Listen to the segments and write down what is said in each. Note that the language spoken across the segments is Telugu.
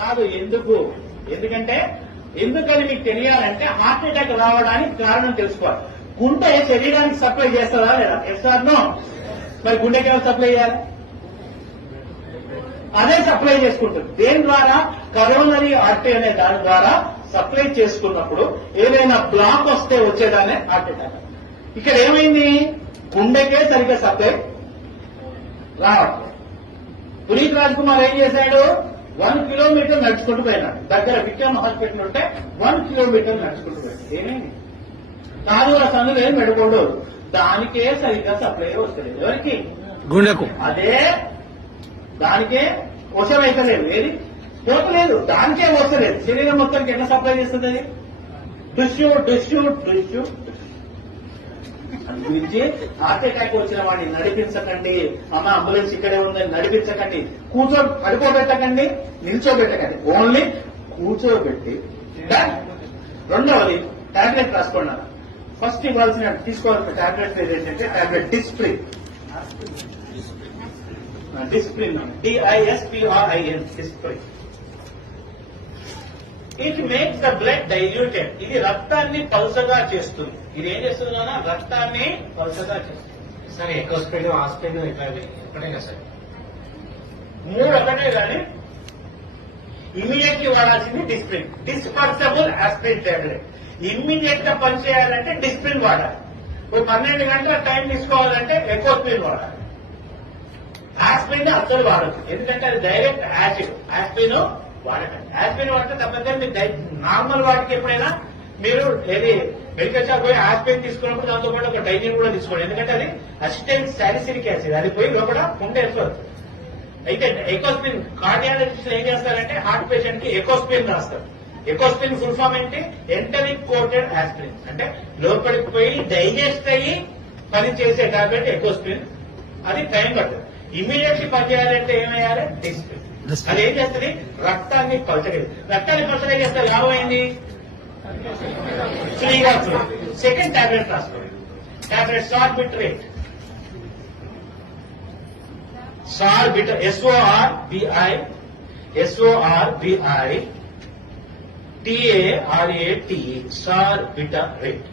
కాదు. ఎందుకంటే ఎందుకని మీకు తెలియాలంటే హార్ట్ అటాక్ రావడానికి కారణం తెలుసుకోవాలి. గుండె శరీరానికి సప్లై చేస్తుందా లేదా? Yes or no. మరి గుండెకి ఎవరు సప్లై చేయాలి? అదే సప్లై చేసుకుంటుంది. దేని ద్వారా? కరోనరీ ఆర్టరీ అనే దాని ద్వారా సప్లై చేసుకున్నప్పుడు ఏదైనా బ్లాక్ వస్తే వచ్చేదానే హార్ట్ అటాక్. ఇక్కడ ఏమైంది? గుండెకే సరిగ్గా సప్లై రావట్లేదు. పునీత్ రాజ్ కుమార్ ఏం చేశాడు? 1 కిలోమీటర్ నడుచుకుంటూ పోయినాడు. దగ్గర విక్రమ్ హాస్పిటల్ ఉంటే 1 కిలోమీటర్ నడుచుకుంటూ పోయాడు. ఏమైంది? కాదుల సన్నులు ఏం పెట్టుకోడు, దానికే సరిగ్గా సప్లై వస్తలేదు. ఎవరికి? గుండెకు. అదే దానికే వర్షం అయితలేదు. ఏది పోతలేదు, దానికే వస్తలేదు. శరీరం మొత్తానికి ఎట్లా సప్లై చేస్తుంది అది? డుష్యూ డుష్యూ డుష్యూ. అందుగురించి హార్ట్ అటాక్ వచ్చిన వాడిని నడిపించకండి. అమ్మ అంబులెన్స్ ఇక్కడే ఉందని నడిపించకండి. పడుకోబెట్టకండి, నిల్చోబెట్టకండి. ఓన్లీ కూర్చోబెట్టి. రెండవది టాబ్లెట్ రాసుకోండి. ఫస్ట్ ఇవ్వాల్సిన తీసుకోవాల్సిన టాబ్లెట్ ఏంటంటే tablet Disprin. Disprin, DISPRIN, Disprin. It makes the blood diluted. ఇది రక్తాన్ని పలుసగా చేస్తుంది. ఇది ఏం చేస్తుందా? రక్తాన్ని పలుసగా చేస్తుంది. సరే, ఎకోస్ప్రిన్, ఆస్ప్రిన్ ఇక్కడే కదా సార్? 3 ఒకటే కానీ ఇమీడియట్ గా వాడాల్సింది Disprin. Dispersible aspirin tablet. Immediate గా పనిచేయాలంటే డిస్ప్రిన్ వాడాలి. 12 గంటల టైం తీసుకోవాలంటే ఎకోస్ప్రిన్ వాడాలి. ఆస్ప్రిన్ అస్సలు వాడచ్చు, ఎందుకంటే అది డైరెక్ట్ యాసిడ్. ఆస్ప్రిన్ వాడకండి. ఆస్ప్రిన్ వాడితే తప్పనిసరి మీరు నార్మల్ వాటికి ఎప్పుడైనా మీరు ఏది మెడికల్ షాప్ పోయి ఆస్ప్రిన్ తీసుకున్నప్పుడు దాంతో పాటు ఒక డైజిన్ కూడా తీసుకోండి. ఎందుకంటే అది అసిటైల్ సాలిసిలిక్ యాసిడ్. అది పోయి లోపల ఉంటే వేసుకోవచ్చు. అయితే ఎకోస్ప్రిన్ కార్డియాలజిస్ట్ ఏం చేస్తారంటే హార్ట్ పేషెంట్ కి ఎకోస్ప్రిన్ రాస్తారు. ఎకోస్ప్రిన్ ఫుల్ ఫామ్ ఏంటి? Enteric coated aspirin. అంటే లోపలికి పోయి డైజెస్ట్ అయ్యి పని చేసే టాబ్లెట్ ఎకోస్ప్రిన్. అది టైం పడుతుంది. ఇమీడియట్లీ పనిచేయాలంటే ఏమయ్యాలి? డిస్ప్రిన్. అది ఏం చేస్తుంది? రక్తాన్ని పలచలేదు. రక్తాన్ని పలచగా చేస్తే లాభం ఏంది? ఫ్రీగా. సెకండ్ టాబ్లెట్ రాసుకోండి. Tablet Sorbitrate. Sorbitrate, SORBI TARATE, Sorbitrate.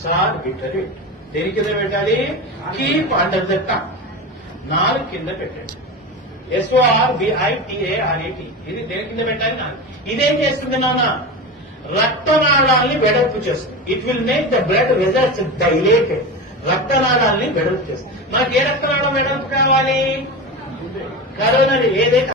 Sorbitrate దేని కింద పెట్టాలి? Keep under the tongue. 4 కింద పెట్టండి. SORBITARAT. ఇది దేని కింద పెట్టాలి? 4. ఇదేం చేస్తుంది నాన్న? రక్తనాళాల్ని వెడల్పు చేస్తుంది. It will make the blood vessels dilated. రక్తనాళాల్ని వెడల్పు చేస్తుంది. మనకి ఏ రక్తనాళం వెడల్పు కావాలి? కరోనరీ. ఏదైతే